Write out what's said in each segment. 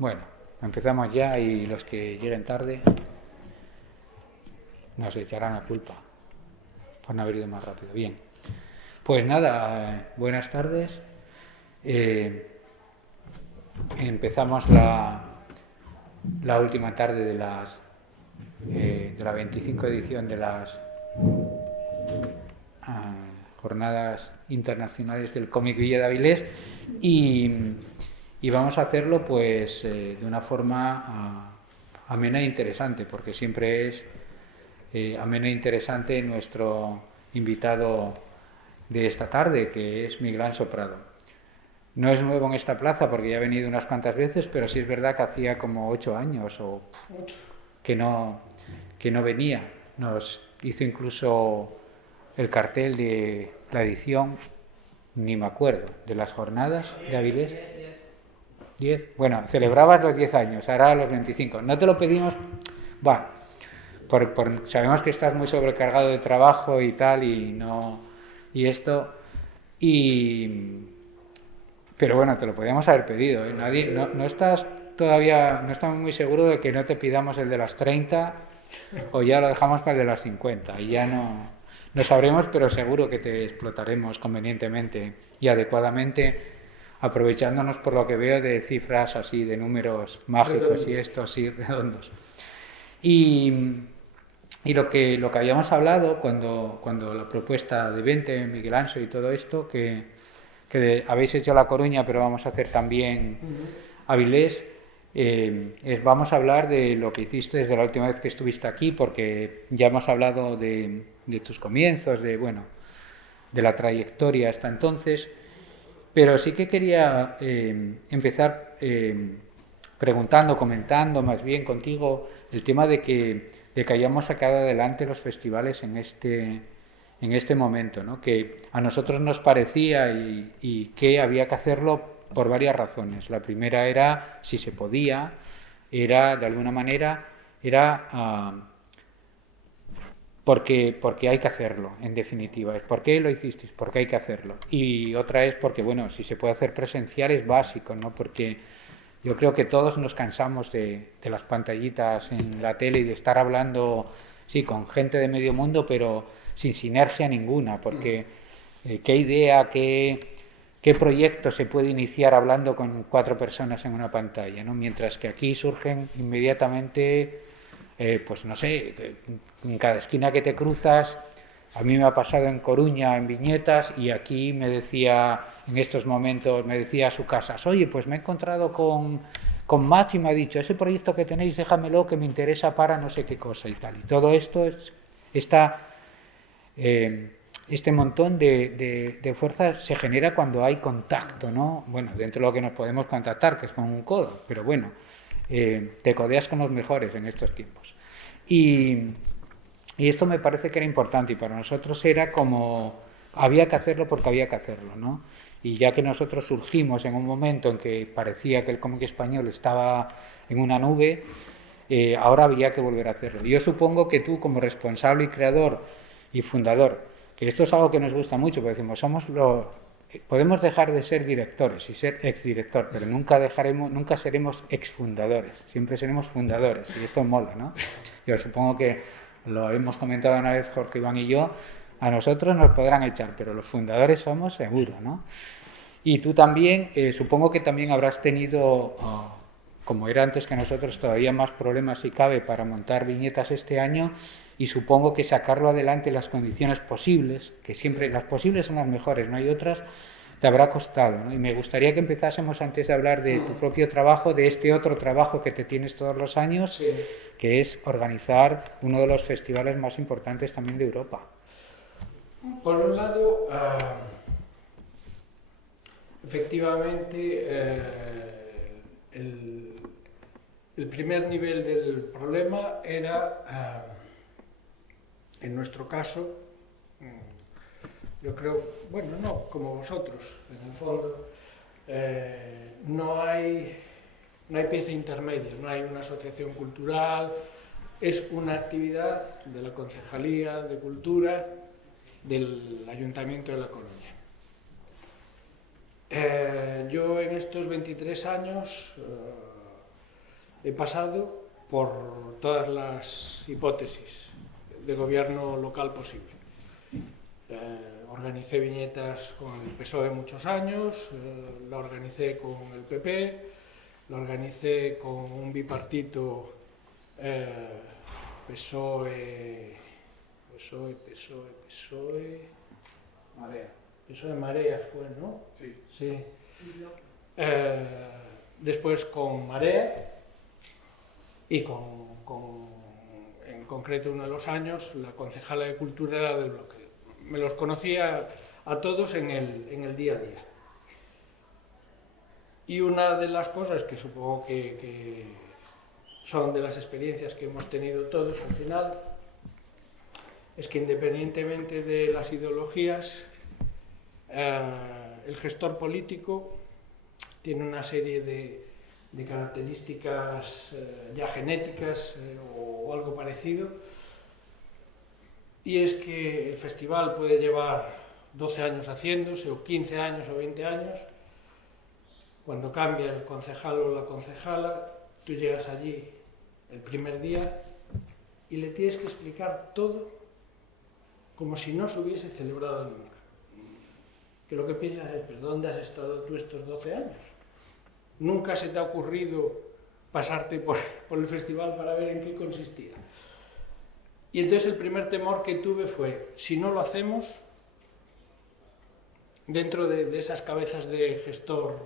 Bueno, empezamos ya y los que lleguen tarde nos echarán la culpa por no haber ido más rápido. Bien, pues nada, buenas tardes. Empezamos la última tarde de la 25 edición de las Jornadas Internacionales del Cómic Villa de Avilés y vamos a hacerlo pues de una forma amena e interesante, porque siempre es amena e interesante nuestro invitado de esta tarde, que es Miguel Anso Prado. No es nuevo en esta plaza porque ya ha venido unas cuantas veces, pero sí es verdad que hacía como 8 años que no venía. Nos hizo incluso el cartel de la edición, ni me acuerdo, de las jornadas de Avilés. 10. Bueno, celebrabas los 10 años, ahora los 25. No te lo pedimos, bueno, sabemos que estás muy sobrecargado de trabajo y tal, y esto, pero bueno, te lo podíamos haber pedido, ¿eh? No estás todavía, no estamos muy seguros de que no te pidamos el de las 30 o ya lo dejamos para el de las 50 y ya no sabremos, pero seguro que te explotaremos convenientemente y adecuadamente, aprovechándonos por lo que veo de cifras así, de números mágicos y estos así redondos. Y lo que habíamos hablado cuando la propuesta de 20, Miguel Anso y todo esto, que habéis hecho La Coruña, pero vamos a hacer también Avilés, vamos a hablar de lo que hiciste desde la última vez que estuviste aquí, porque ya hemos hablado de tus comienzos, de la trayectoria hasta entonces, pero sí que quería empezar preguntando, comentando más bien contigo el tema de que hayamos sacado adelante los festivales en este momento, ¿no? Que a nosotros nos parecía y que había que hacerlo por varias razones. La primera era, si se podía, era de alguna manera, porque hay que hacerlo, en definitiva. ¿Por qué lo hicisteis? Porque hay que hacerlo. Y otra es porque, bueno, si se puede hacer presencial es básico, ¿no? Porque yo creo que todos nos cansamos de las pantallitas en la tele y de estar hablando, sí, con gente de medio mundo, pero sin sinergia ninguna, porque qué idea, qué proyecto se puede iniciar hablando con 4 personas en una pantalla, ¿no? Mientras que aquí surgen inmediatamente, pues no sé, en cada esquina que te cruzas. A mí me ha pasado en Coruña, en Viñetas, y aquí me decía, en estos momentos, me decía a su casa, oye, pues me he encontrado con Max y me ha dicho, ese proyecto que tenéis, déjamelo, que me interesa para no sé qué cosa y tal. Y todo esto este montón de fuerza se genera cuando hay contacto, ¿no? Bueno, dentro de lo que nos podemos contactar, que es con un codo, pero bueno, te codeas con los mejores en estos tiempos. Y esto me parece que era importante y para nosotros era como había que hacerlo porque había que hacerlo, ¿no? Y ya que nosotros surgimos en un momento en que parecía que el cómic español estaba en una nube, ahora había que volver a hacerlo. Y yo supongo que tú, como responsable y creador y fundador, que esto es algo que nos gusta mucho, porque decimos, podemos dejar de ser directores y ser exdirector, pero nunca seremos exfundadores, siempre seremos fundadores, y esto mola, ¿no? Yo supongo que lo hemos comentado una vez Jorge, Iván y yo, a nosotros nos podrán echar, pero los fundadores somos seguro, ¿no? Y tú también, supongo que también habrás tenido, como era antes que nosotros, todavía más problemas si cabe para montar viñetas este año, y supongo que sacarlo adelante en las condiciones posibles, que siempre las posibles son las mejores, no hay otras, te habrá costado, ¿no? Y me gustaría que empezásemos, antes de hablar de tu propio trabajo, de este otro trabajo que te tienes todos los años, sí, que es organizar uno de los festivales más importantes también de Europa. Por un lado, efectivamente, el primer nivel del problema era, en nuestro caso, yo creo, bueno, no, como vosotros, en el fondo, no hay pieza intermedia, no hay una asociación cultural, es una actividad de la Concejalía de Cultura del Ayuntamiento de La Coruña. Yo en estos 23 años he pasado por todas las hipótesis de gobierno local posible. Organicé viñetas con el PSOE muchos años, la organicé con el PP, la organicé con un bipartito PSOE, Marea fue, ¿no? Sí. Después con Marea y en concreto uno de los años la concejala de Cultura era del bloque. Me los conocía a todos en el día a día. Y una de las cosas que supongo que son de las experiencias que hemos tenido todos al final es que independientemente de las ideologías, el gestor político tiene una serie de características ya genéticas o algo parecido, y es que el festival puede llevar 12 años haciéndose, o 15 años o 20 años. Cuando cambia el concejal o la concejala, tú llegas allí el primer día y le tienes que explicar todo como si no se hubiese celebrado nunca. Que lo que piensas es, ¿pero dónde has estado tú estos 12 años? ¿Nunca se te ha ocurrido pasarte por el festival para ver en qué consistía? Y entonces el primer temor que tuve fue, si no lo hacemos, dentro de esas cabezas de gestor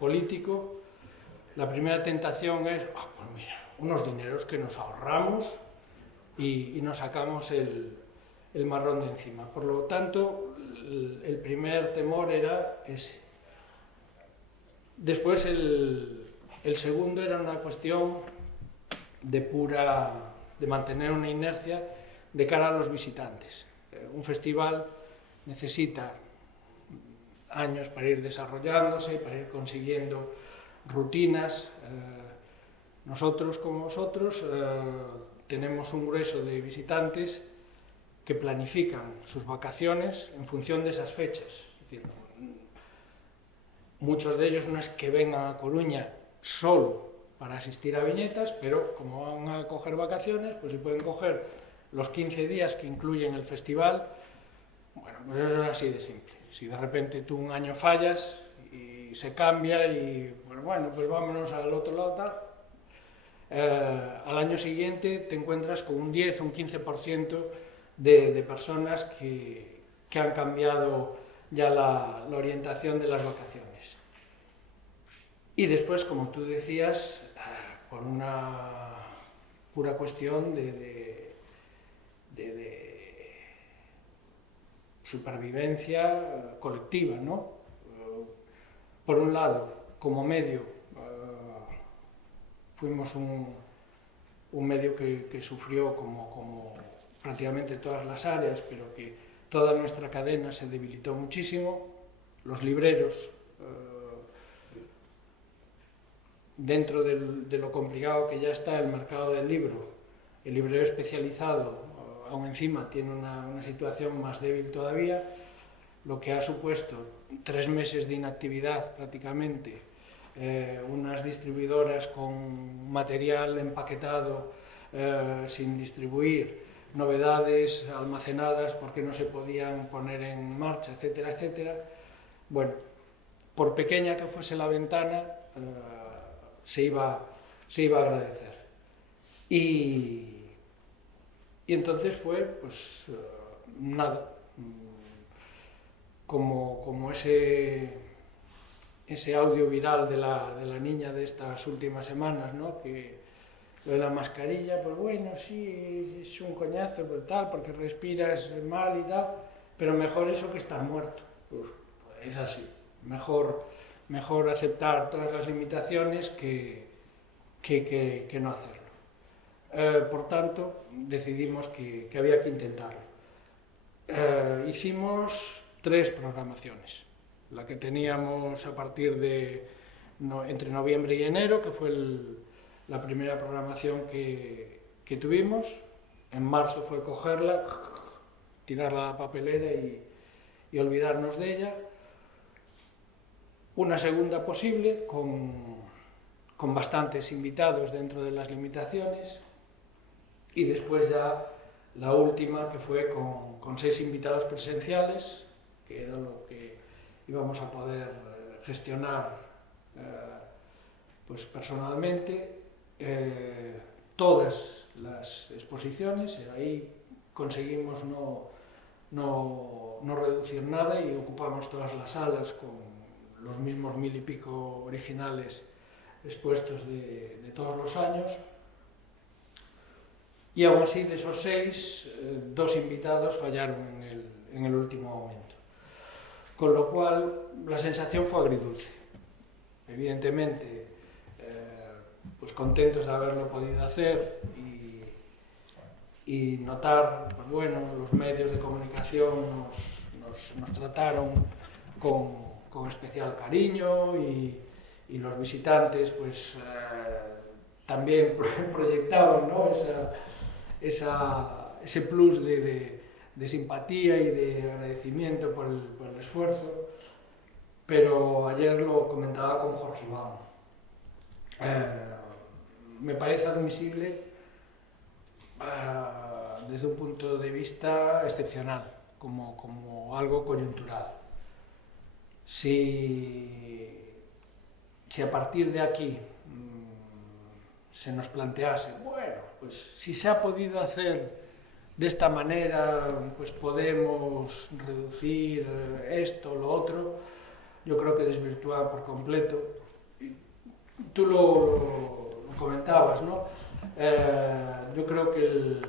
político, la primera tentación es, pues mira, unos dineros que nos ahorramos y nos sacamos el marrón de encima. Por lo tanto, el primer temor era ese. Después el segundo era una cuestión de mantener una inercia de cara a los visitantes. Un festival necesita años para ir desarrollándose, para ir consiguiendo rutinas. Nosotros, como vosotros, tenemos un grueso de visitantes que planifican sus vacaciones en función de esas fechas. Es decir, muchos de ellos no es que vengan a Coruña solo para asistir a viñetas, pero como van a coger vacaciones, pues si pueden coger los 15 días que incluyen el festival, bueno, pues eso es así de simple. Si de repente tú un año fallas y se cambia y pues bueno, pues vámonos al otro lado tal, al año siguiente te encuentras con un 10 o un 15% de personas que han cambiado ya la orientación de las vacaciones. Y después, como tú decías, por una pura cuestión de supervivencia colectiva, ¿no? Por un lado, como medio, fuimos un medio que sufrió como prácticamente todas las áreas, pero que toda nuestra cadena se debilitó muchísimo. Los libreros, dentro de lo complicado que ya está el mercado del libro, el librero especializado, aún encima, tiene una situación más débil todavía, lo que ha supuesto 3 meses de inactividad prácticamente, unas distribuidoras con material empaquetado sin distribuir, novedades almacenadas porque no se podían poner en marcha, etcétera, etcétera. Bueno, por pequeña que fuese la ventana, se iba a agradecer. Y entonces fue, pues, nada, como ese audio viral de la niña de estas últimas semanas, ¿no? Que lo de la mascarilla, pues bueno, sí, es un coñazo, pues, tal, porque respiras mal y tal, pero mejor eso que estar muerto. Pues es así, mejor aceptar todas las limitaciones que no hacerlo. Por tanto, decidimos que había que intentarlo. Hicimos 3 programaciones. La que teníamos a partir de entre noviembre y enero, que fue la primera programación que tuvimos. En marzo fue cogerla, tirarla a la papelera y olvidarnos de ella. Una segunda posible con con bastantes invitados dentro de las limitaciones, y después ya la última, que fue con 6 invitados presenciales, que era lo que íbamos a poder gestionar pues personalmente, todas las exposiciones, y ahí conseguimos no reducir nada y ocupamos todas las salas con los mismos 1000 y pico originales expuestos de todos los años. Y aún así, de esos 6, 2 invitados fallaron en el último momento. Con lo cual, la sensación fue agridulce. Evidentemente, pues contentos de haberlo podido hacer y notar, pues bueno, los medios de comunicación nos trataron con especial cariño, y los visitantes pues también proyectaban, ¿no?, ese plus de simpatía y de agradecimiento por el esfuerzo. Pero ayer lo comentaba con Jorge Iván. Me parece admisible desde un punto de vista excepcional, como algo coyuntural. Si a partir de aquí se nos plantease, bueno, pues si se ha podido hacer de esta manera, pues podemos reducir esto, lo otro, yo creo que desvirtúa por completo. Tú lo comentabas, ¿no? Yo creo que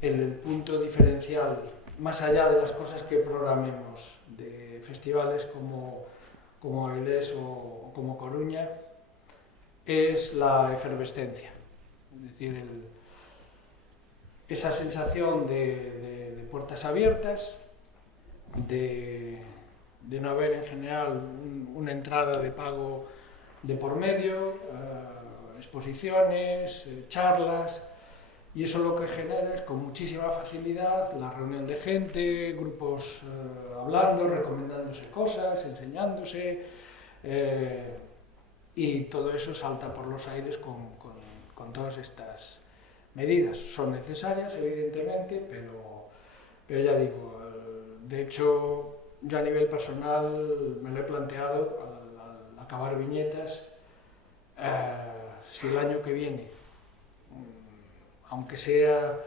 el punto diferencial, más allá de las cosas que programemos de festivales como Avilés o como Coruña, es la efervescencia. Es decir, esa sensación de puertas abiertas, de no haber en general una entrada de pago de por medio, exposiciones, charlas, y eso lo que genera es con muchísima facilidad la reunión de gente, grupos hablando, recomendándose cosas, enseñándose, y todo eso salta por los aires con todas estas medidas. Son necesarias, evidentemente, pero ya digo, de hecho, yo a nivel personal me lo he planteado al acabar Viñetas, si el año que viene, aunque sea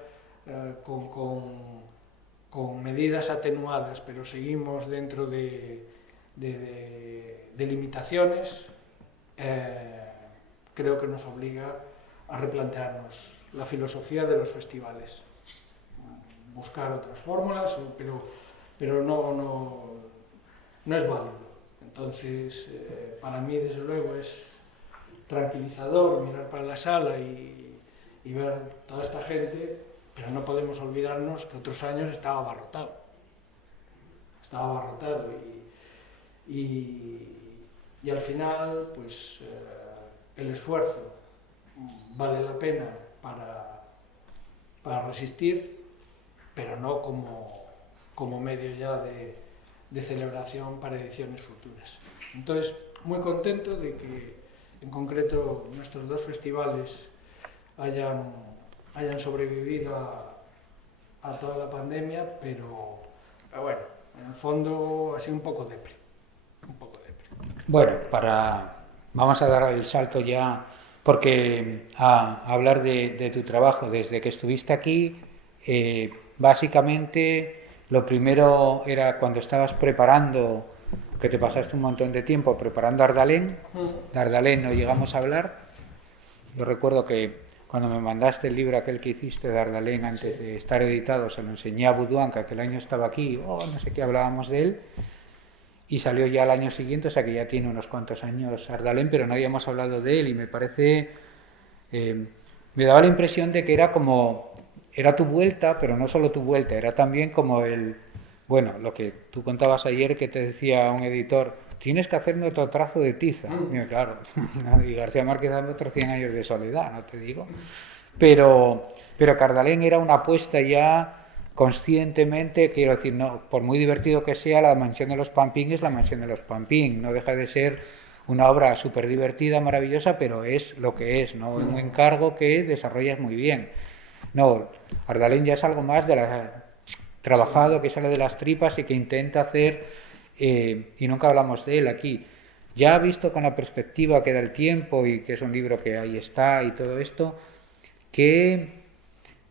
con medidas atenuadas, pero seguimos dentro de limitaciones, creo que nos obliga a replantearnos la filosofía de los festivales, buscar otras fórmulas, pero no es válido. Entonces, para mí, desde luego, es tranquilizador mirar para la sala y ver toda esta gente, pero no podemos olvidarnos que otros años estaba abarrotado. Y al final, pues, el esfuerzo vale la pena para resistir, pero no como medio ya de celebración para ediciones futuras. Entonces, muy contento de que, en concreto, nuestros 2 festivales hayan sobrevivido a toda la pandemia, pero bueno, en el fondo ha sido un poco depre. Bueno, vamos a dar el salto ya, porque a hablar de tu trabajo desde que estuviste aquí, básicamente lo primero era cuando estabas preparando, que te pasaste un montón de tiempo preparando Ardalén. De Ardalén no llegamos a hablar. Yo recuerdo que cuando me mandaste el libro aquel que hiciste de Ardalén antes de estar editado, se lo enseñé a Buduán, que aquel año estaba aquí, no sé qué, hablábamos de él, y salió ya el año siguiente, o sea que ya tiene unos cuantos años Ardalén, pero no habíamos hablado de él, y me parece, me daba la impresión de que era tu vuelta, pero no solo tu vuelta, era también como lo que tú contabas ayer, que te decía un editor, tienes que hacerme otro trazo de tiza. Y claro, y García Márquez dando otros 100 años de soledad, no te digo. Pero Ardalén era una apuesta ya conscientemente, quiero decir, no, por muy divertido que sea, la mansión de los Pampín es la mansión de los Pampín, no deja de ser una obra súper divertida, maravillosa, pero es lo que es, ¿no? Un encargo que desarrollas muy bien. No, Ardalén ya es algo más de la trabajado, que sale de las tripas y que intenta hacer, y nunca hablamos de él aquí. Ya visto con la perspectiva que da el tiempo y que es un libro que ahí está y todo esto,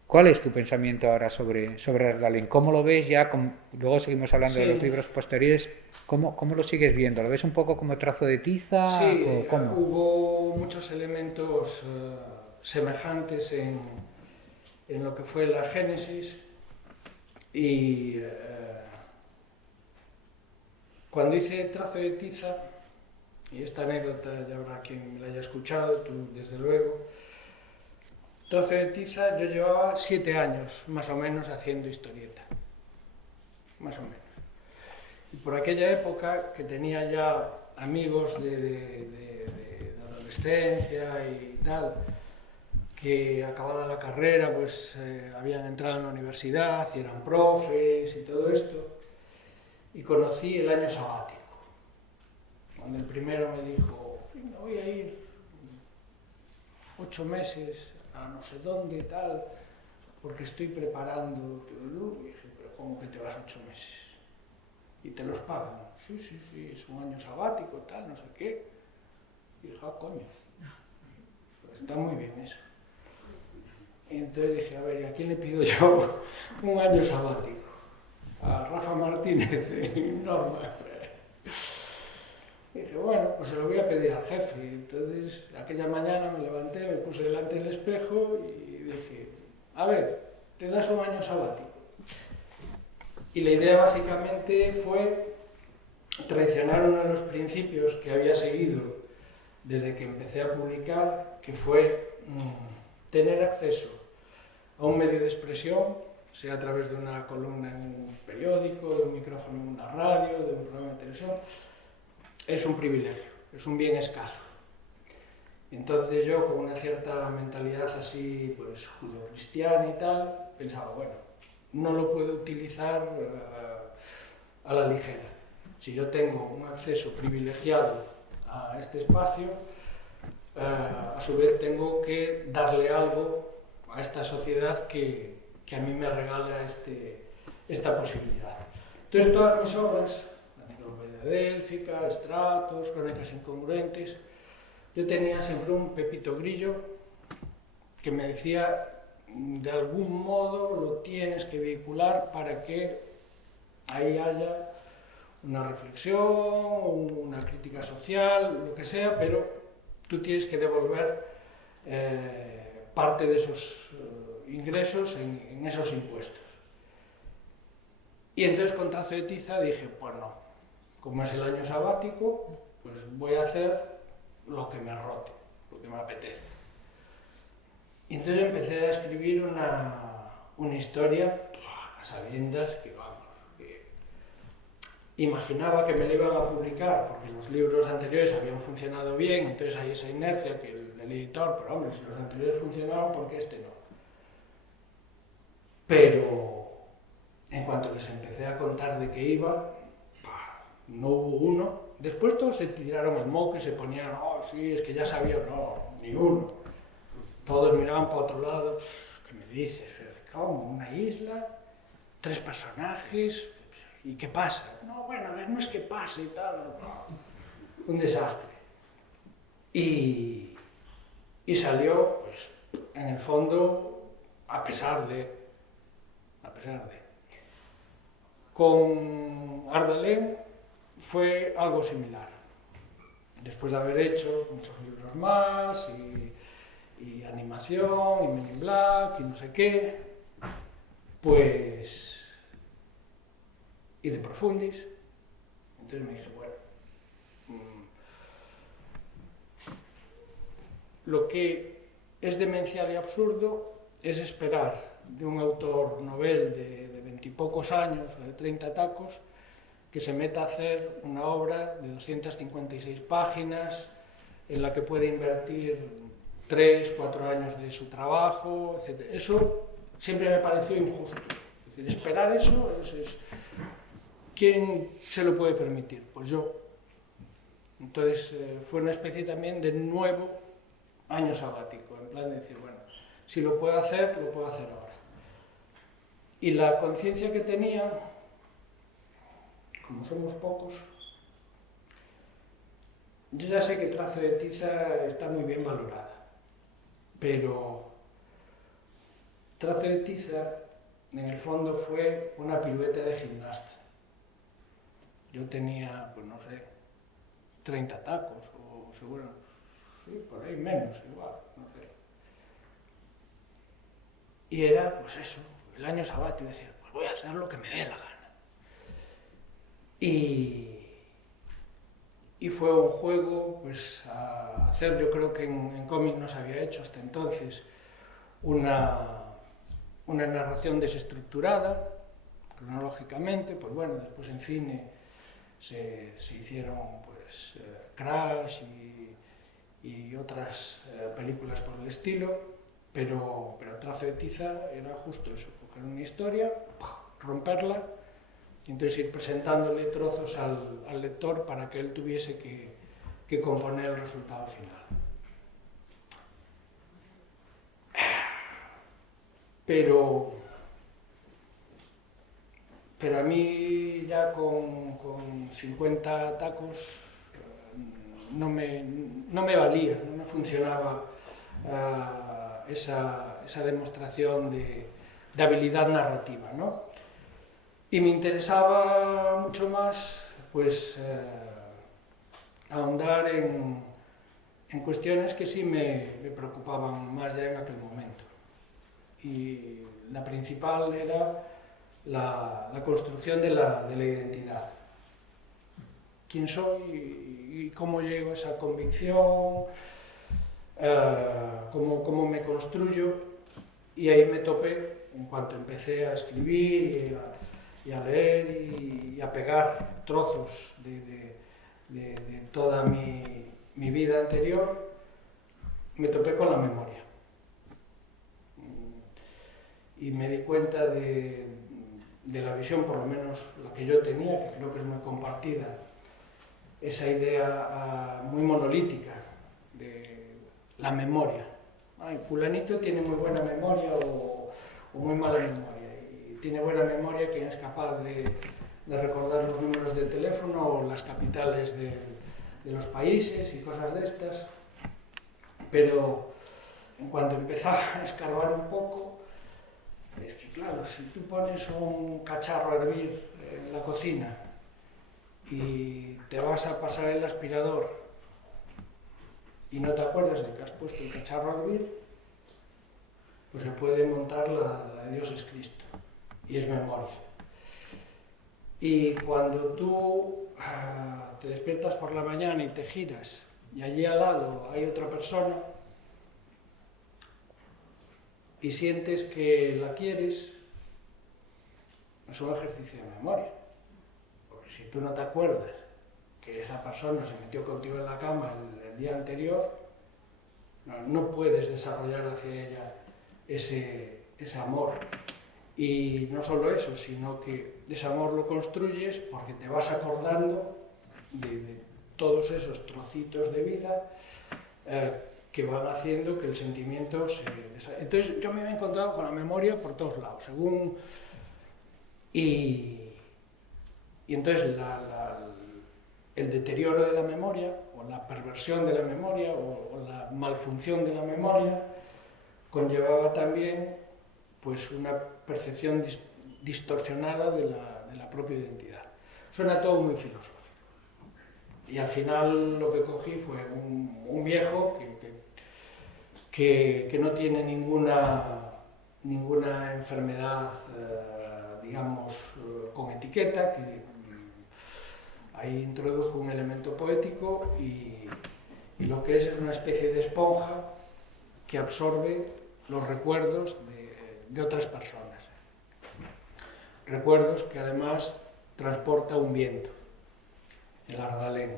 ¿cuál es tu pensamiento ahora sobre Ardalén? ¿Cómo lo ves ya? Luego seguimos hablando de los Sí, libros posteriores. ¿Cómo lo sigues viendo? ¿Lo ves un poco como trazo de tiza sí, o cómo? hubo muchos elementos semejantes en lo que fue la Génesis y cuando hice trazo de tiza, y esta anécdota ya habrá quien me la haya escuchado, tú desde luego, trazo de tiza yo llevaba 7 años más o menos haciendo historieta, más o menos. Y por aquella época que tenía ya amigos de adolescencia y tal, que acabada la carrera pues habían entrado en la universidad y eran profes y todo esto, y conocí el año sabático, cuando el primero me dijo, me voy a ir 8 meses a no sé dónde y tal, porque estoy preparando, y dije, pero ¿cómo que te vas 8 meses? ¿Y te los pagan? Sí, sí, sí, es un año sabático, tal, no sé qué. Y dije, coño, pues está muy bien eso. Y entonces dije, a ver, ¿y a quién le pido yo un año sabático? A Rafa Martínez y Norma. Y dije, bueno, pues se lo voy a pedir al jefe. Y entonces, aquella mañana me levanté, me puse delante del espejo y dije, a ver, ¿te das un año sabático? Y la idea básicamente fue traicionar uno de los principios que había seguido desde que empecé a publicar, que fue tener acceso a un medio de expresión, sea a través de una columna en un periódico, de un micrófono en una radio, de un programa de televisión, es un privilegio, es un bien escaso. Entonces yo, con una cierta mentalidad así, pues judeocristiana y tal, pensaba, bueno, no lo puedo utilizar a la ligera. Si yo tengo un acceso privilegiado a este espacio, a su vez tengo que darle algo a esta sociedad que a mí me regala esta posibilidad. Entonces todas mis obras, la Enciclopedia Délfica, Estratos, Crónicas Incongruentes, yo tenía siempre un pepito grillo que me decía, de algún modo lo tienes que vehicular para que ahí haya una reflexión, una crítica social, lo que sea, pero tú tienes que devolver parte de esos ingresos en esos impuestos. Y entonces con trazo de tiza dije, pues no, como es el año sabático, pues voy a hacer lo que me rote, lo que me apetece. Y entonces empecé a escribir una historia a sabiendas que, vamos, que imaginaba que me la iban a publicar porque los libros anteriores habían funcionado bien, entonces hay esa inercia que el editor, pero hombre, si los anteriores funcionaron, ¿por qué este no? Pero en cuanto les empecé a contar de qué iba, no hubo uno. Después todos se tiraron el moco y se ponían, oh, sí, es que ya sabía, no, ni uno. Todos miraban para otro lado, ¿qué me dices? ¿Cómo? ¿Una isla? 3 personajes? ¿Y qué pasa? No, bueno, a ver, no es que pase y tal. No. Un desastre. Y salió, pues, en el fondo, a pesar de. Con Ardalén fue algo similar. Después de haber hecho muchos libros más y animación y Men in Black y no sé qué, pues, y de Profundis, entonces me dije, bueno, lo que es demencial y absurdo es esperar de un autor novel de 20 y pocos años o de 30 tacos que se meta a hacer una obra de 256 páginas en la que puede invertir 3, 4 años de su trabajo, etc. Eso siempre me pareció injusto. Es decir, esperar eso es... ¿Quién se lo puede permitir? Pues yo. Entonces fue una especie también de nuevo año sabático, en plan de decir, bueno, si lo puedo hacer ahora. Y la conciencia que tenía, como somos pocos, yo ya sé que Trazo de Tiza está muy bien valorada, pero Trazo de Tiza en el fondo fue una pirueta de gimnasta. Yo tenía, pues no sé, 30 tacos, o seguro, sí, por ahí menos, igual, no sé. Y era, pues eso, el año sabático, decir, pues voy a hacer lo que me dé la gana. Y fue un juego, pues, a hacer, yo creo que en cómic no se había hecho hasta entonces, una narración desestructurada, cronológicamente, pues bueno, después en cine se hicieron pues, Crash y otras películas por el estilo, pero Trazo de Tiza era justo eso, coger una historia, romperla, y entonces ir presentándole trozos al lector para que él tuviese que componer el resultado final. Pero a mí ya con 50 tacos no me valía, no me funcionaba esa demostración de habilidad narrativa, ¿no? Y me interesaba mucho más pues, ahondar en cuestiones que sí me preocupaban más ya en aquel momento. Y la principal era la construcción de la identidad. ¿Quién soy y cómo llego a esa convicción? Cómo me construyo? Y ahí me topé, en cuanto empecé a escribir y a leer y a pegar trozos de toda mi vida anterior, me topé con la memoria. Y me di cuenta de la visión, por lo menos la que yo tenía, que creo que es muy compartida, esa idea muy monolítica de la memoria. Ay, fulanito tiene muy buena memoria o muy mala memoria. Y tiene buena memoria quien es capaz de recordar los números de teléfono o las capitales de los países y cosas de estas. Pero en cuanto empezaba a escarbar un poco, es que claro, si tú pones un cacharro a hervir en la cocina y te vas a pasar el aspirador y no te acuerdas de que has puesto el cacharro a hervir, pues se puede montar la de Dios es Cristo, y es memoria. Y cuando tú te despiertas por la mañana y te giras y allí al lado hay otra persona y sientes que la quieres, es un ejercicio de memoria. Porque si tú no te acuerdas que esa persona se metió contigo en la cama el día anterior, no puedes desarrollar hacia ella ese amor. Y no solo eso, sino que ese amor lo construyes porque te vas acordando de todos esos trocitos de vida que van haciendo que el sentimiento se... Entonces yo me he encontrado con la memoria por todos lados, según... Y entonces el deterioro de la memoria, o la perversión de la memoria, o la malfunción de la memoria, conllevaba también pues, una percepción distorsionada de la propia identidad. Suena todo muy filosófico. Y al final lo que cogí fue un viejo que no tiene ninguna enfermedad, digamos, con etiqueta, que ahí introdujo un elemento poético y lo que es una especie de esponja que absorbe los recuerdos de otras personas. Recuerdos que además transporta un viento, el Ardalén.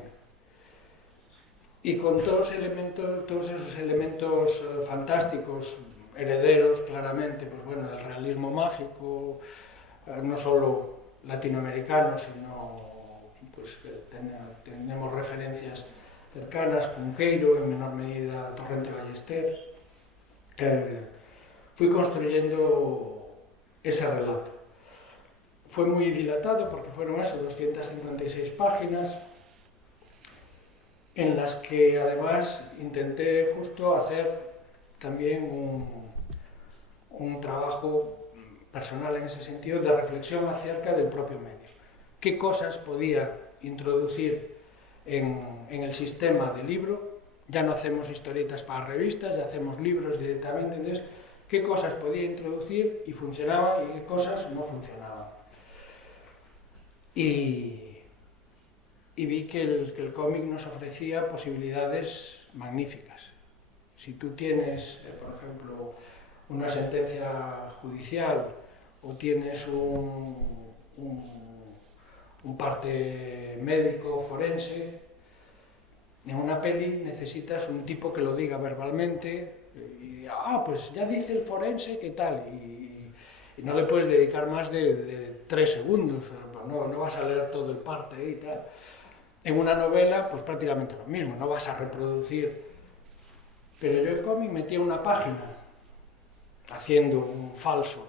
Y con todos esos elementos fantásticos, herederos claramente, pues bueno, del realismo mágico, no solo latinoamericano, sino pues tenemos referencias cercanas, Cunqueiro, en menor medida Torrente Ballester. Fui construyendo ese relato. Fue muy dilatado porque fueron 256 páginas, en las que además intenté justo hacer también un trabajo personal en ese sentido de reflexión acerca del propio medio. ¿Qué cosas podía introducir en el sistema de libro? Ya no hacemos historietas para revistas, ya hacemos libros directamente, entonces, ¿qué cosas podía introducir y funcionaba y qué cosas no funcionaban? Y vi que el cómic nos ofrecía posibilidades magníficas. Si tú tienes, por ejemplo, una sentencia judicial o tienes un parte médico forense, en una peli necesitas un tipo que lo diga verbalmente y pues ya dice el forense qué tal, y no le puedes dedicar más de 3 segundos, no vas a leer todo el parte y tal. En una novela, pues prácticamente lo mismo, no vas a reproducir. Pero yo en cómic metía una página haciendo un falso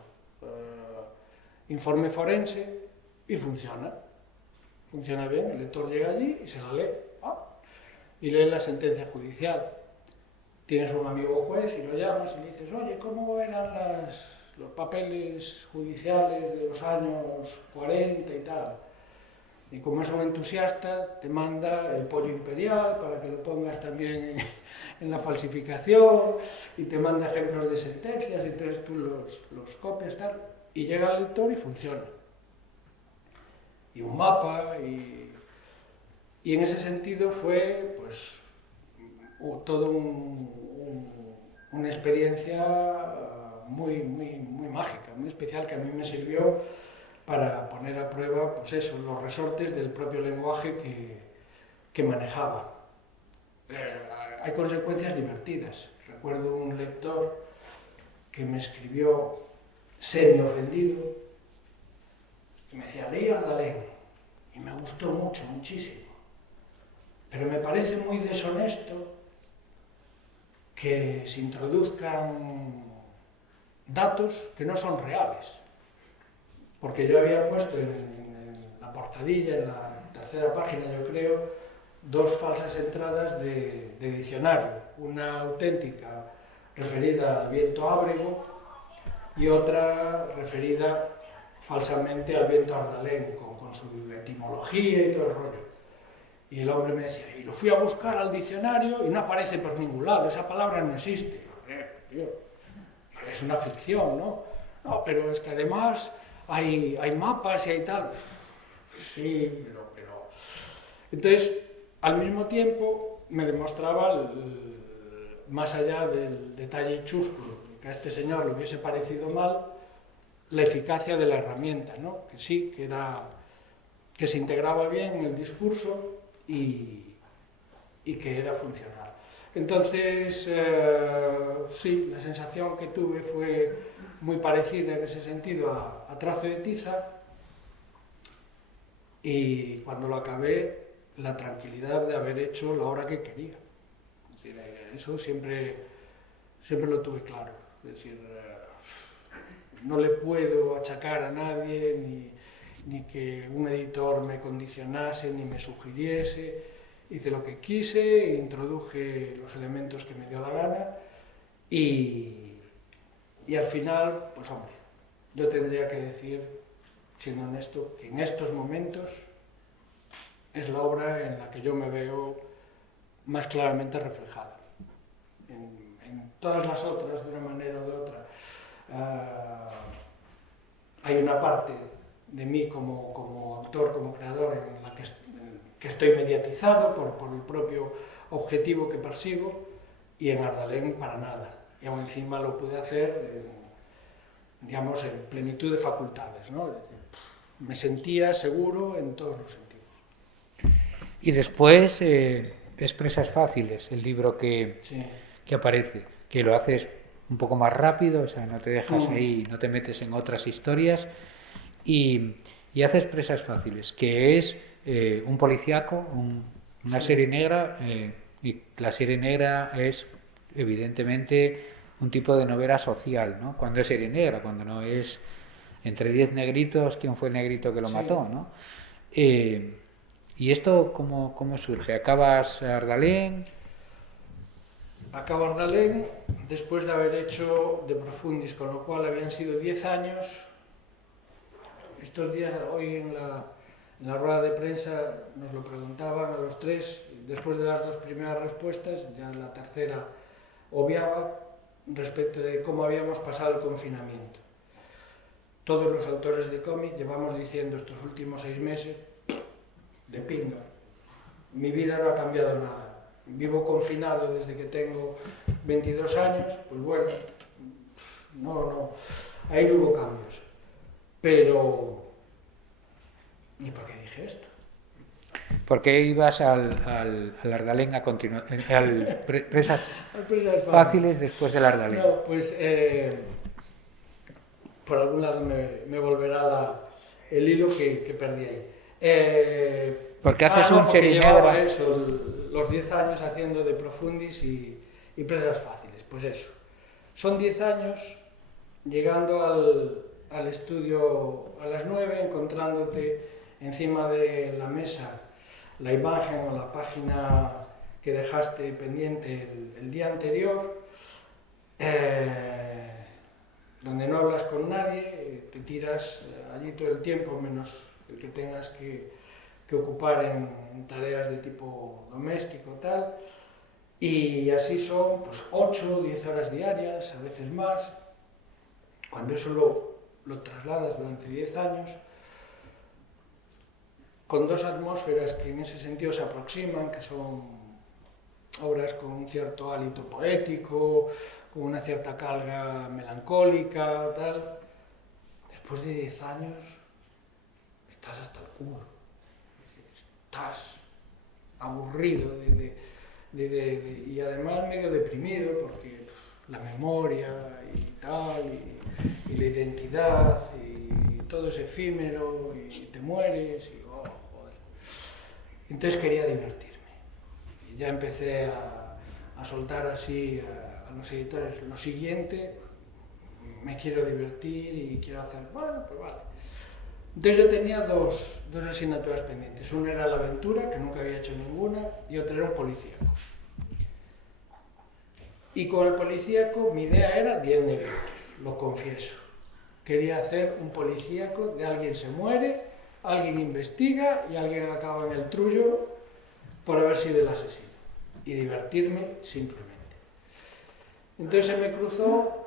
informe forense y funciona. Funciona bien, el lector llega allí y se la lee. Y lee la sentencia judicial. Tienes un amigo juez y lo llamas y le dices, oye, ¿cómo eran los papeles judiciales de los años 40 y tal? Y como es un entusiasta, te manda el pollo imperial para que lo pongas también en la falsificación, y te manda ejemplos de sentencias, y entonces tú los copias, tal, y llega al lector y funciona. Y un mapa, y en ese sentido fue pues todo una experiencia muy mágica, muy especial, que a mí me sirvió para poner a prueba, pues eso, los resortes del propio lenguaje que manejaba. Hay consecuencias divertidas. Recuerdo un lector que me escribió semi-ofendido y me decía, leí Ardalén y me gustó muchísimo, pero me parece muy deshonesto que se introduzcan datos que no son reales. Porque yo había puesto en la portadilla, en la tercera página, yo creo, 2 falsas entradas de diccionario. Una auténtica referida al viento ábrego y otra referida falsamente al viento ardalén, con su etimología y todo el rollo. Y el hombre me decía, y lo fui a buscar al diccionario y no aparece por ningún lado, esa palabra no existe. Tío, es una ficción, ¿no? No, pero es que además hay mapas y hay tal. Sí, pero... Entonces, al mismo tiempo, me demostraba, más allá del detalle chusco, que a este señor le hubiese parecido mal, la eficacia de la herramienta, ¿no? Que sí, que se integraba bien en el discurso y que era funcional. Entonces, sí, la sensación que tuve fue muy parecida en ese sentido a Trazo de tiza, y cuando lo acabé, la tranquilidad de haber hecho la obra que quería. Es decir, eso siempre lo tuve claro. Es decir, no le puedo achacar a nadie, ni que un editor me condicionase, ni me sugiriese. Hice lo que quise, introduje los elementos que me dio la gana, y al final, pues hombre, yo tendría que decir, siendo honesto, que en estos momentos es la obra en la que yo me veo más claramente reflejada. En todas las otras, de una manera o de otra, hay una parte de mí como autor, como creador, en la que estoy mediatizado por el propio objetivo que persigo, y en Ardalén para nada. Y aún encima lo pude hacer, digamos, en plenitud de facultades, ¿no? Es decir, me sentía seguro en todos los sentidos. Y después, Expresas Fáciles, el libro que aparece, que lo haces un poco más rápido, o sea, no te dejas ahí, no te metes en otras historias, y haces Expresas Fáciles, que es un policíaco, una serie negra, y la serie negra es evidentemente un tipo de novela social, ¿no? Cuando es serie negra, cuando no es entre 10 negritos, ¿quién fue el negrito que lo Sí. mató, ¿no? Eh, ¿Y esto cómo surge? ¿Acabas Ardalén? Acabo Ardalén después de haber hecho de Profundis, con lo cual habían sido 10 años. Estos días, hoy en la rueda de prensa, nos lo preguntaban a los tres, después de las dos primeras respuestas, ya la tercera obviaba respecto de cómo habíamos pasado el confinamiento. Todos los autores de cómic llevamos diciendo estos últimos 6 meses, de pinga, mi vida no ha cambiado nada. Vivo confinado desde que tengo 22 años, pues bueno, no, ahí no hubo cambios. Pero, ¿y por qué dije esto? ¿Por qué ibas al Ardalén a continuar, presas Presas fáciles después del Ardalén? No, pues por algún lado me volverá el hilo que perdí ahí. Porque haces no, un porque serie llevaba negra. eso, los 10 años haciendo de Profundis y presas fáciles, pues eso. Son 10 años llegando al estudio a las 9, encontrándote encima de la mesa la imagen o la página que dejaste pendiente el día anterior, donde no hablas con nadie, te tiras allí todo el tiempo, menos el que tengas que ocupar en tareas de tipo doméstico, tal, y así son pues 8 o 10 horas diarias, a veces más. Cuando eso lo trasladas durante 10 años, con dos atmósferas que en ese sentido se aproximan, que son obras con un cierto hálito poético, con una cierta carga melancólica, tal, después de 10 años estás hasta el culo, estás aburrido y además medio deprimido porque la memoria y tal, y la identidad, y todo es efímero, y te mueres, y joder. Entonces quería divertirme. Y ya empecé a soltar así a los editores, lo siguiente, me quiero divertir y quiero hacer, bueno, pues vale. Entonces yo tenía dos asignaturas pendientes. Una era la aventura, que nunca había hecho ninguna, y otra era un policíaco. Y con el policíaco mi idea era 10 negritos, lo confieso. Quería hacer un policíaco de alguien se muere, alguien investiga y alguien acaba en el trullo por haber sido el asesino. Y divertirme simplemente. Entonces se me cruzó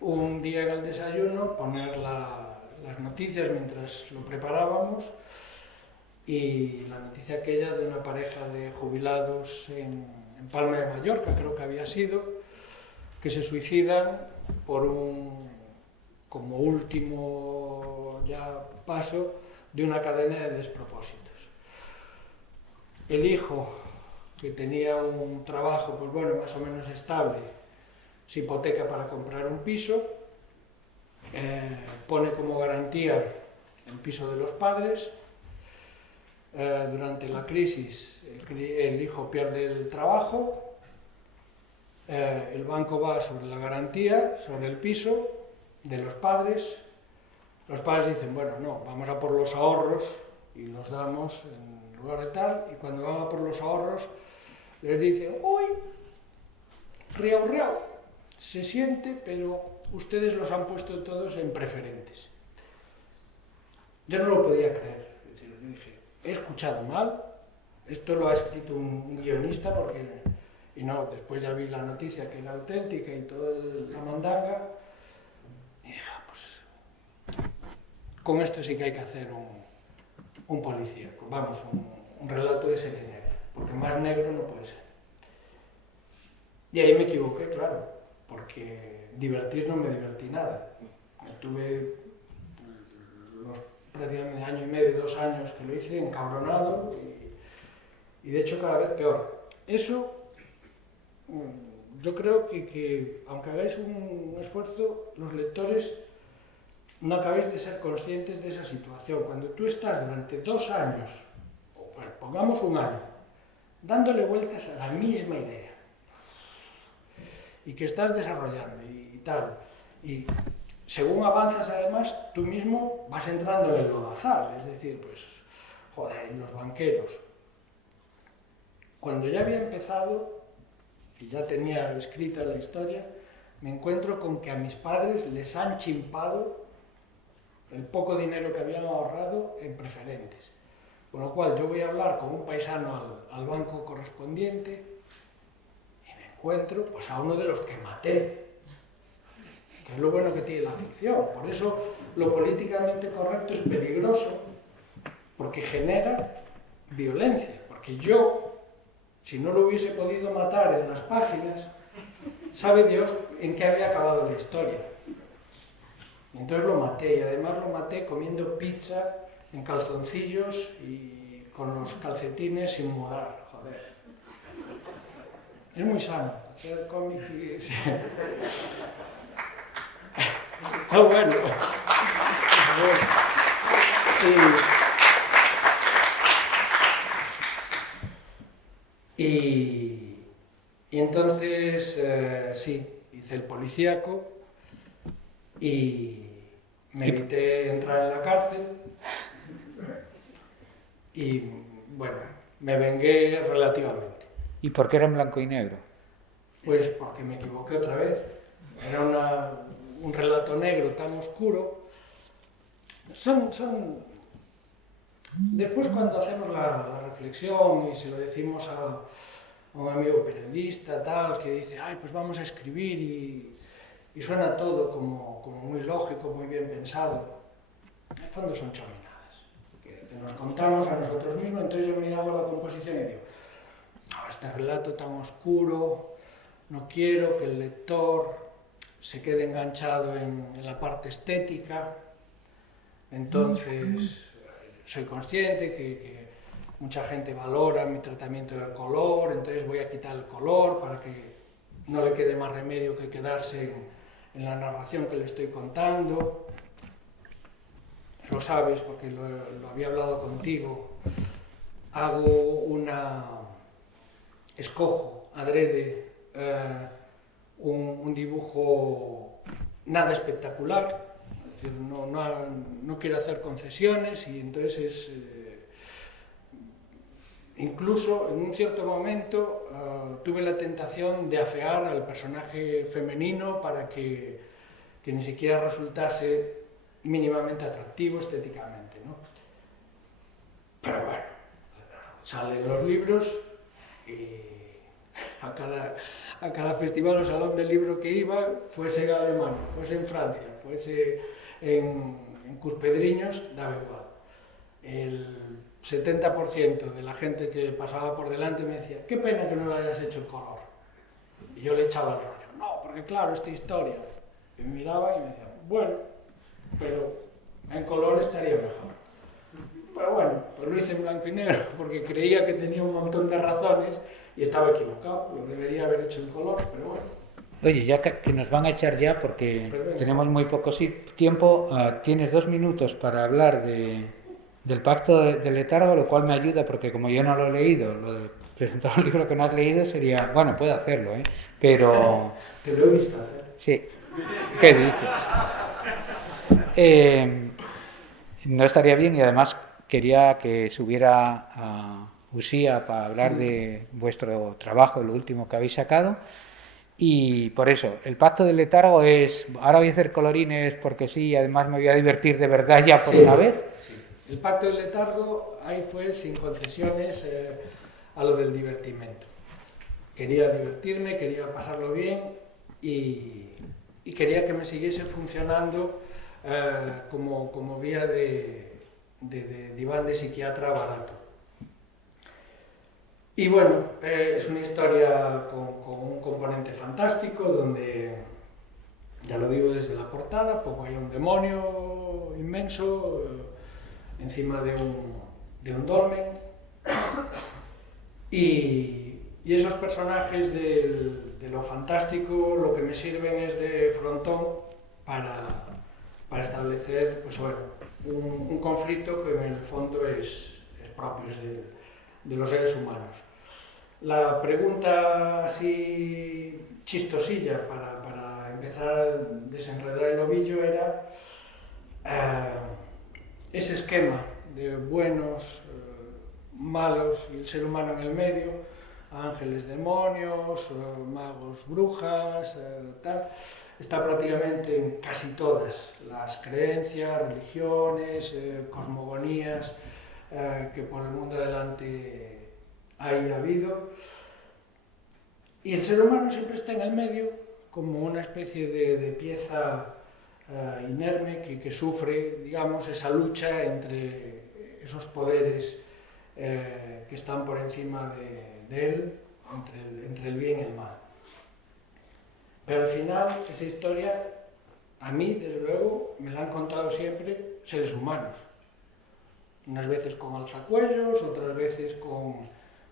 un día en el desayuno poner las noticias mientras lo preparábamos, y la noticia aquella de una pareja de jubilados en Palma de Mallorca, creo que había sido, que se suicidan por como último ya paso de una cadena de despropósitos. El hijo, que tenía un trabajo pues bueno, más o menos estable, se hipoteca para comprar un piso, pone como garantía el piso de los padres. Durante la crisis el hijo pierde el trabajo, el banco va sobre la garantía, sobre el piso de los padres dicen, bueno, no, vamos a por los ahorros y los damos en lugar de tal, y cuando van a por los ahorros les dicen, uy, riau, se siente, pero ustedes los han puesto todos en preferentes. Yo no lo podía creer, es decir, yo dije, he escuchado mal, esto lo ha escrito un guionista, y no, después ya vi la noticia que era auténtica y toda la mandanga, y dije, pues con esto sí que hay que hacer un policíaco, vamos, un relato de serie negra, porque más negro no puede ser. Y ahí me equivoqué, claro, porque divertir no me divertí nada. Estuve prácticamente año y medio, 2 años que lo hice, encabronado, y de hecho cada vez peor. Eso, yo creo que aunque hagáis un esfuerzo, los lectores no acabéis de ser conscientes de esa situación. Cuando tú estás durante 2 años, o bueno, pongamos 1 año, dándole vueltas a la misma idea, y que estás desarrollando y tal, y según avanzas además, tú mismo vas entrando en el lodazal, es decir, pues, joder, los banqueros. Cuando ya había empezado, y ya tenía escrita la historia, me encuentro con que a mis padres les han chimpado el poco dinero que habían ahorrado en preferentes. Con lo cual yo voy a hablar con un paisano al banco correspondiente y me encuentro pues, a uno de los que maté, que es lo bueno que tiene la ficción. Por eso lo políticamente correcto es peligroso, porque genera violencia. Porque yo, si no lo hubiese podido matar en las páginas, sabe Dios en qué había acabado la historia. Y entonces lo maté, y además lo maté comiendo pizza en calzoncillos y con los calcetines sin mudar, joder. Es muy sano hacer cómic y... Oh, bueno. Y entonces, sí, hice el policíaco y me evité entrar en la cárcel y, bueno, me vengué relativamente. ¿Y por qué era en blanco y negro? Pues porque me equivoqué otra vez. Era un relato negro tan oscuro. Después, cuando hacemos la reflexión y se lo decimos a un amigo periodista, tal, que dice, ay, pues vamos a escribir y suena todo como muy lógico, muy bien pensado. En el fondo son chominadas, que nos contamos a nosotros mismos. Entonces yo me hago la composición y digo, no, este relato tan oscuro, no quiero que el lector se quede enganchado en la parte estética. Entonces soy consciente que mucha gente valora mi tratamiento del color, entonces voy a quitar el color para que no le quede más remedio que quedarse en la narración que le estoy contando. Lo sabes porque lo había hablado contigo. Escojo adrede un dibujo nada espectacular, es decir, no quiero hacer concesiones, y entonces incluso en un cierto momento tuve la tentación de afear al personaje femenino para que ni siquiera resultase mínimamente atractivo estéticamente, ¿no? Pero bueno, salen los libros y a cada festival o salón del libro que iba, fuese en Alemania, fuese en Francia, fuese en Cuspedriños, daba igual. El 70% de la gente que pasaba por delante me decía, qué pena que no lo hayas hecho en color. Y yo le echaba el rollo, no, porque claro, esta historia. Y me miraba y me decía, bueno, pero en color estaría mejor. Pero bueno, pues lo hice en blanco y negro porque creía que tenía un montón de razones y estaba equivocado, lo debería haber hecho en color, pero bueno. Oye, ya que nos van a echar ya porque tenemos muy poco tiempo, tienes 2 minutos para hablar del pacto del letargo, lo cual me ayuda porque como yo no lo he leído, lo de presentar un libro que no has leído sería, bueno, puedo hacerlo, pero... Te lo he visto hacer. Sí, ¿qué dices? No estaría bien, y además quería que subiera a Usía para hablar de vuestro trabajo, lo último que habéis sacado. Y por eso, el pacto del letargo es, ahora voy a hacer colorines porque sí, y además me voy a divertir de verdad ya por una vez. Sí. El pacto del letargo ahí fue sin concesiones a lo del divertimento. Quería divertirme, quería pasarlo bien y quería que me siguiese funcionando como vía de diván de psiquiatra barato. Y bueno, es una historia con un componente fantástico donde, ya lo digo desde la portada, pues hay un demonio inmenso encima de un dolmen y esos personajes de lo fantástico lo que me sirven es de frontón para para establecer pues, bueno, un conflicto que en el fondo es propio de los seres humanos. La pregunta así chistosilla para empezar a desenredar el ovillo era ese esquema de buenos, malos y el ser humano en el medio, ángeles, demonios, magos, brujas, tal, está prácticamente en casi todas las creencias, religiones, cosmogonías que por el mundo adelante hay habido. Y el ser humano siempre está en el medio como una especie de pieza inerme que sufre, digamos, esa lucha entre esos poderes que están por encima de él, entre el bien y el mal. Pero al final, esa historia, a mí, desde luego, me la han contado siempre seres humanos. Unas veces con alzacuellos, otras veces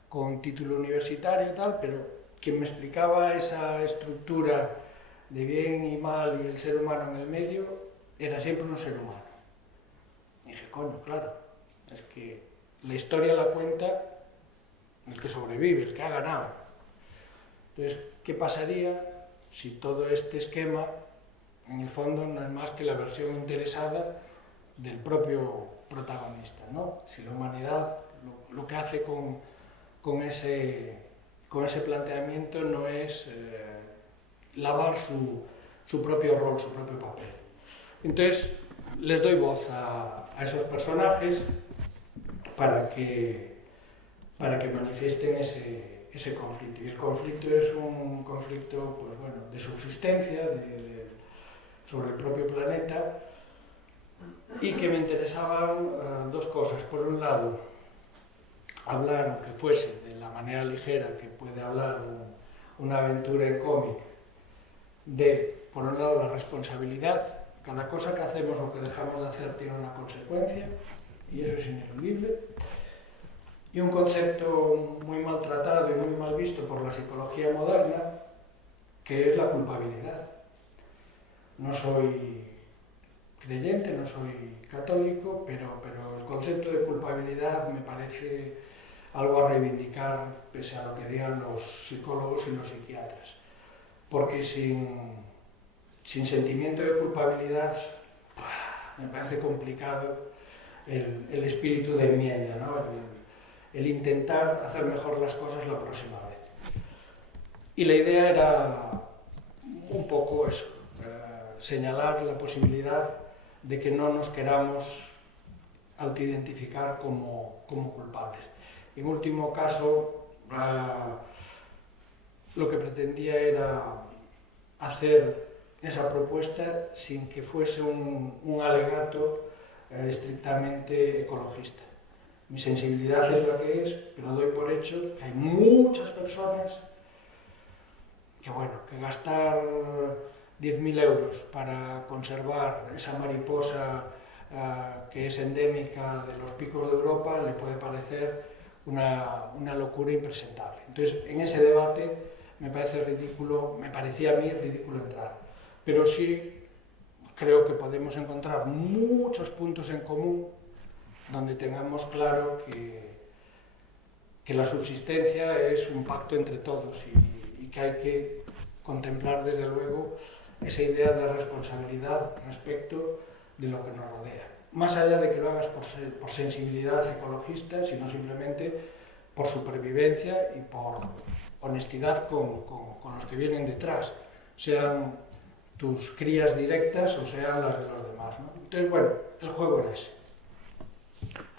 con título universitario y tal, pero quien me explicaba esa estructura de bien y mal y el ser humano en el medio era siempre un ser humano. Y dije, coño, claro, es que la historia la cuenta el que sobrevive, el que ha ganado. Entonces, ¿qué pasaría si todo este esquema, en el fondo, no es más que la versión interesada del propio protagonista, ¿no? Si la humanidad lo que hace con ese planteamiento no es lavar su propio rol, su propio papel. Entonces, les doy voz a esos personajes para que manifiesten ese conflicto. Y el conflicto es un conflicto pues, bueno, de subsistencia sobre el propio planeta y que me interesaban dos cosas. Por un lado, hablar, aunque fuese de la manera ligera que puede hablar una aventura en cómic, de, por un lado, la responsabilidad. Cada cosa que hacemos o que dejamos de hacer tiene una consecuencia y eso es ineludible. Y un concepto muy maltratado y muy mal visto por la psicología moderna, que es la culpabilidad. No soy creyente, no soy católico, pero el concepto de culpabilidad me parece algo a reivindicar pese a lo que digan los psicólogos y los psiquiatras. Porque sin sentimiento de culpabilidad me parece complicado el espíritu de enmienda, ¿no? El intentar hacer mejor las cosas la próxima vez. Y la idea era un poco eso, señalar la posibilidad de que no nos queramos autoidentificar como culpables. En último caso, lo que pretendía era hacer esa propuesta sin que fuese un alegato estrictamente ecologista. Mi sensibilidad es la que es, pero doy por hecho que hay muchas personas que gastar 10.000 euros para conservar esa mariposa que es endémica de los picos de Europa le puede parecer una locura impresentable. Entonces, en ese debate me parecía a mí ridículo entrar. Pero sí creo que podemos encontrar muchos puntos en común donde tengamos claro que la subsistencia es un pacto entre todos y que hay que contemplar desde luego esa idea de responsabilidad respecto de lo que nos rodea. Más allá de que lo hagas por sensibilidad ecologista, sino simplemente por supervivencia y por honestidad con los que vienen detrás, sean tus crías directas o sean las de los demás, ¿no? Entonces, bueno, el juego era ese.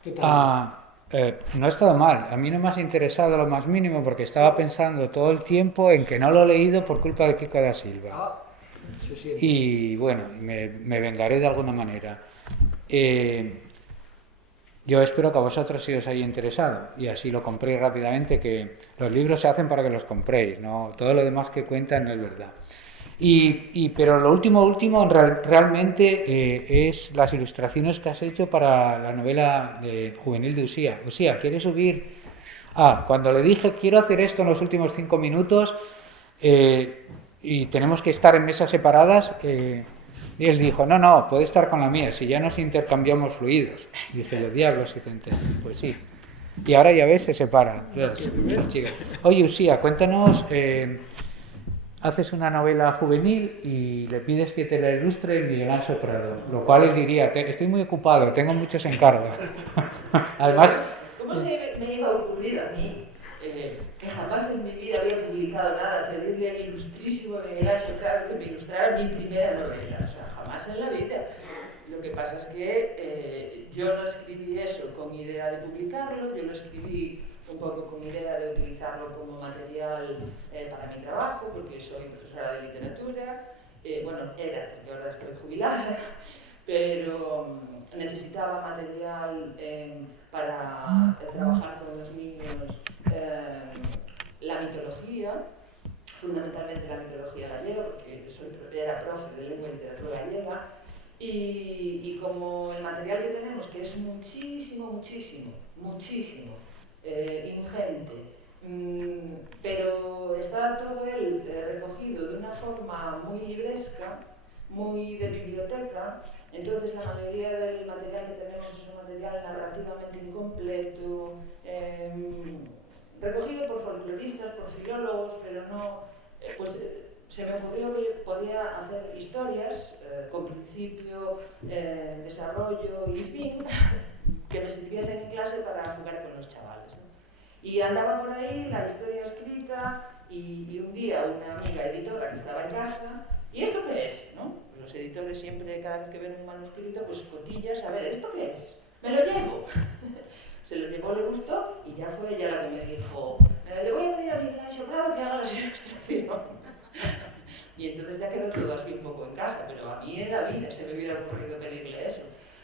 ¿Qué tal? No ha estado mal. A mí no me has interesado lo más mínimo porque estaba pensando todo el tiempo en que no lo he leído por culpa de Kiko da Silva. Se siente. Y bueno, me vengaré de alguna manera. Yo espero que a vosotros sí os haya interesado y así lo compréis rápidamente, que los libros se hacen para que los compréis, ¿no? Todo lo demás que cuentan no es verdad. Pero lo último realmente es las ilustraciones que has hecho para la novela juvenil de Usía. Usía, ¿quieres subir? Cuando le dije quiero hacer esto en los últimos 5 minutos y tenemos que estar en mesas separadas, Y él dijo, no, puede estar con la mía, si ya nos intercambiamos fluidos. Y dije yo, diablos, y Centeno, pues sí. Y ahora ya ves, se separan. Oye, Usía, cuéntanos, haces una novela juvenil y le pides que te la ilustre Miguel Ángel Prado, lo cual él diría, estoy muy ocupado, tengo muchos encargos. Además... ¿Cómo se me iba a ocurrir a mí, que jamás en mi vida había publicado nada, pedirle al ilustrísimo Miguel Ángel Prado que me ilustrara mi primera novela? O sea, jamás en la vida. Lo que pasa es que yo no escribí eso con idea de publicarlo, yo lo escribí un poco con idea de utilizarlo como material para mi trabajo, porque soy profesora de literatura, bueno, era, porque ahora estoy jubilada, pero necesitaba material para trabajar con los niños la mitología, fundamentalmente la mitología gallega, porque era profe de lengua y literatura gallega, y como el material que tenemos, que es muchísimo, ingente, pero está todo él recogido de una forma muy libresca, muy de biblioteca, entonces la mayoría del material que tenemos es un material narrativamente incompleto, recogido por folcloristas, por filólogos, pero no, se me ocurrió que podía hacer historias con principio, desarrollo y fin, que me sirviesen en clase para jugar con los chavales, ¿no? Y andaba por ahí la historia escrita y un día una amiga editora que estaba en casa, ¿y esto qué es? ¿No? Los editores siempre, cada vez que ven un manuscrito, pues cotillas, a ver, ¿esto qué es? ¡Me lo llevo! Se lo llevó, le gustó, y ya fue ella la que me dijo, le voy a pedir a Miguel Ángel Prado que haga las ilustraciones. Y entonces ya quedó todo así un poco en casa, pero a mí en la vida se me hubiera ocurrido pedirle eso.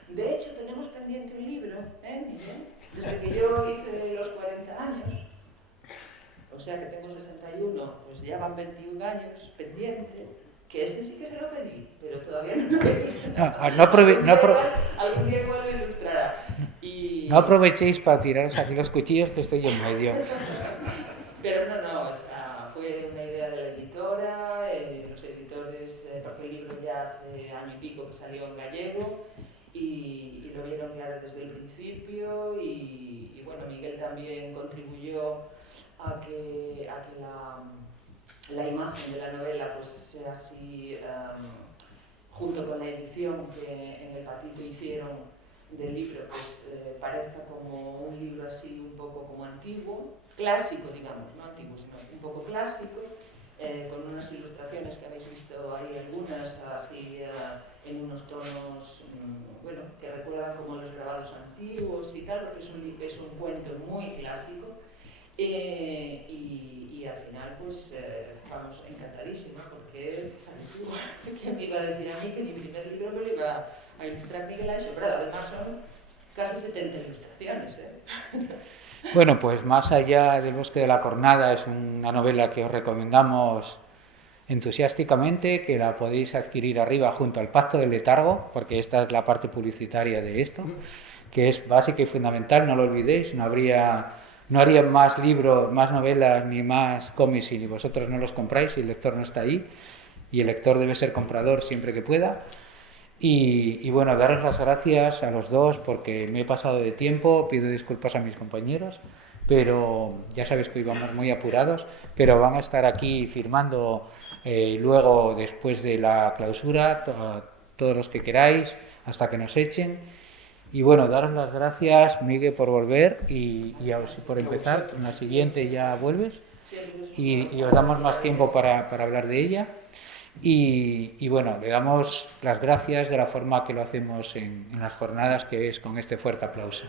De hecho, tenemos pendiente un libro, Miguel? Desde que yo hice los 40 años, o sea que tengo 61, pues ya van 21 años pendiente, que ese sí que se lo pedí, pero todavía no lo he hecho. Algún día igual lo ilustrará. No aprovechéis para tiraros aquí los cuchillos que estoy en medio. Pero no, fue una idea de la editora, los editores, porque el libro ya hace año y pico que salió en gallego, y lo vieron claro desde el principio, y bueno, Miguel también contribuyó a que la imagen de la novela pues sea así, junto con la edición que en el Patito hicieron del libro, pues parezca como un libro así un poco como antiguo, clásico, digamos, no antiguo, sino un poco clásico, con unas ilustraciones que habéis visto ahí, algunas así en unos tonos, bueno, que recuerdan como los grabados antiguos y tal, porque es un cuento muy clásico, y al final pues vamos, encantadísima, porque ¿quién me iba a decir a mí que mi primer libro me lo iba a ilustrar Miguel Ángel Prado? Además son casi 70 ilustraciones, Bueno, pues Más allá del bosque de la cornada es una novela que os recomendamos entusiásticamente, que la podéis adquirir arriba junto al Pacto del Letargo, porque esta es la parte publicitaria de esto, que es básica y fundamental, no lo olvidéis, no haría más libros, más novelas ni más cómics si vosotros no los compráis, si el lector no está ahí, y el lector debe ser comprador siempre que pueda. Y bueno, daros las gracias a los dos porque me he pasado de tiempo, pido disculpas a mis compañeros, pero ya sabéis que hoy vamos muy apurados, pero van a estar aquí firmando luego, después de la clausura, todos los que queráis, hasta que nos echen. Y bueno, daros las gracias, Miguel, por volver y por empezar. En la siguiente ya vuelves y os damos más tiempo para hablar de ella. Y bueno, le damos las gracias de la forma que lo hacemos en las jornadas, que es con este fuerte aplauso.